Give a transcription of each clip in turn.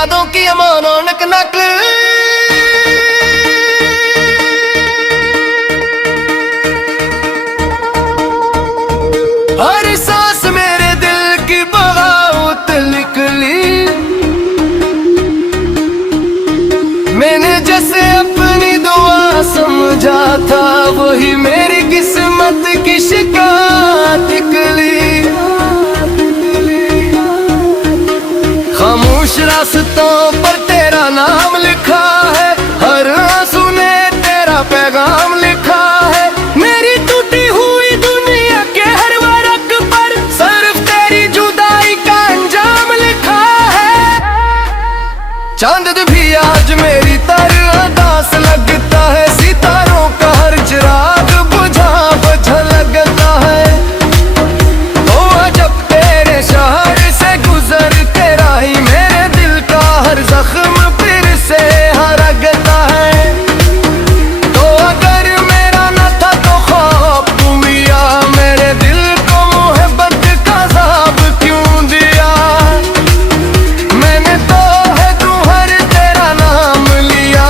यादों की अमानक नकल। हर सांस मेरे दिल की बगावत निकली। मैंने जैसे अपनी दुआ समझा था, वही मेरी किस्मत की शिकायत निकली। खामोश रास्तों पर तेरा नाम लिखा है, हर आंसू ने तेरा पैगाम लिखा है। मेरी टूटी हुई दुनिया के हर वर्क पर सिर्फ तेरी जुदाई का अंजाम लिखा है। चांद भी आज मेरी तरह दास लगता है, सितारों का हर चिराग बुझा बुझा लगता है। ओ जब तेरे शहर से गुजर के राही, मेरे दिल का हर जख्म फिर से हरगता है। तो अगर मेरा न था तो ख्वाब तुम या, मेरे दिल को मोहब्बत का ज़ाब क्यों दिया। मैंने तो है तू हर तेरा नाम लिया,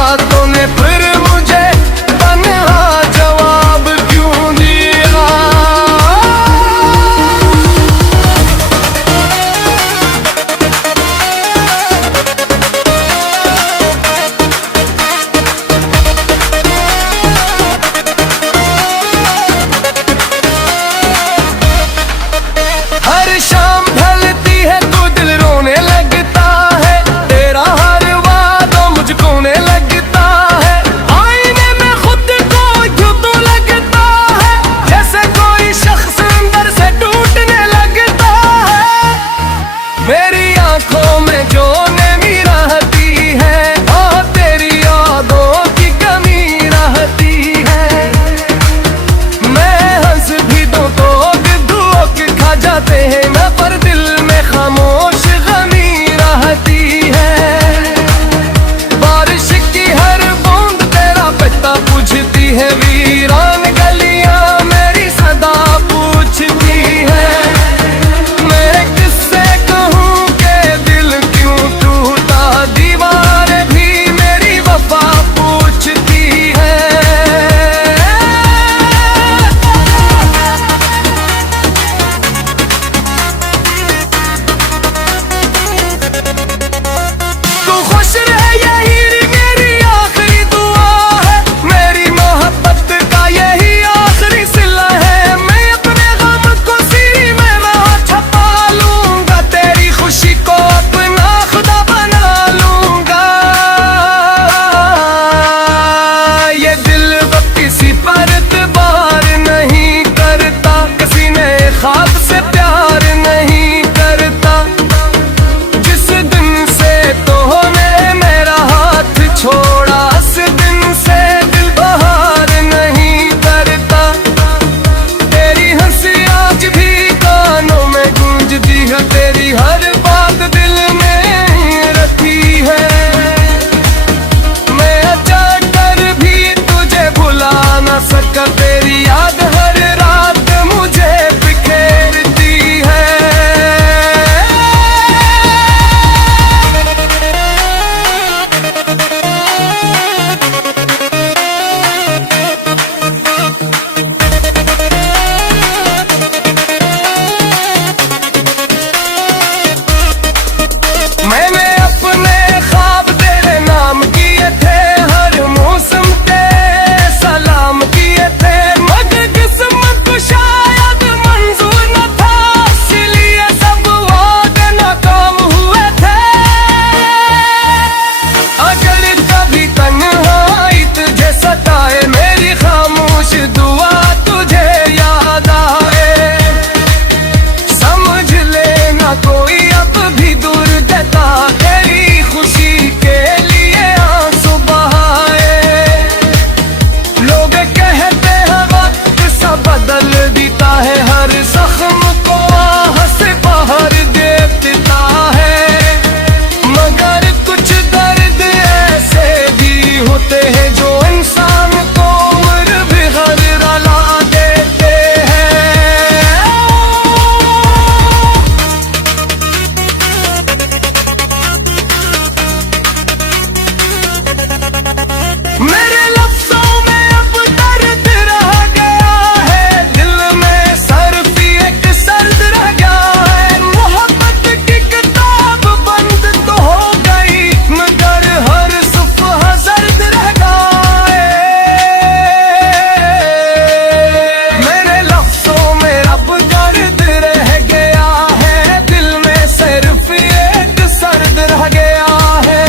रह गया है।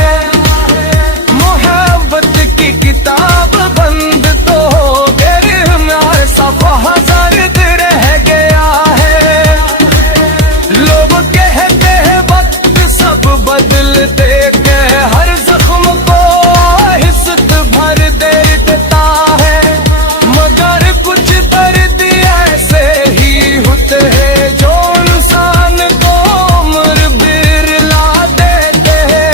मोहब्बत की किताब बंद तो हो गई, हमारे सफ़ा जर्द रह गया है। लोग कहते हैं वक्त सब बदलते के, हर जख्म को हिस्सत भर देता है, मगर कुछ दर्द ऐसे ही होते हैं जो इंसान को उम्र बिरला देते हैं।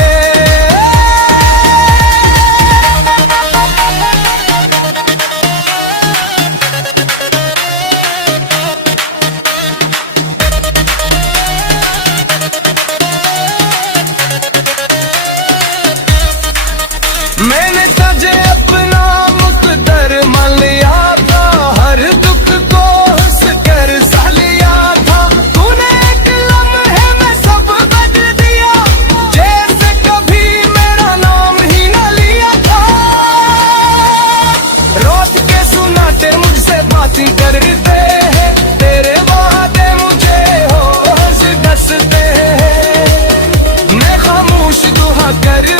मैंने तुझे अपना मुकद्दर मान लिया था, हर दुख को हंस कर सह लिया था। तूने एक लम्हे में सब बदल दिया, जैसे कभी मेरा नाम ही न लिया था। रात के सुनाटे मुझसे बातें करते हैं, तेरे वादे मुझे होश डसते हैं। मैं खामोश दुआ कर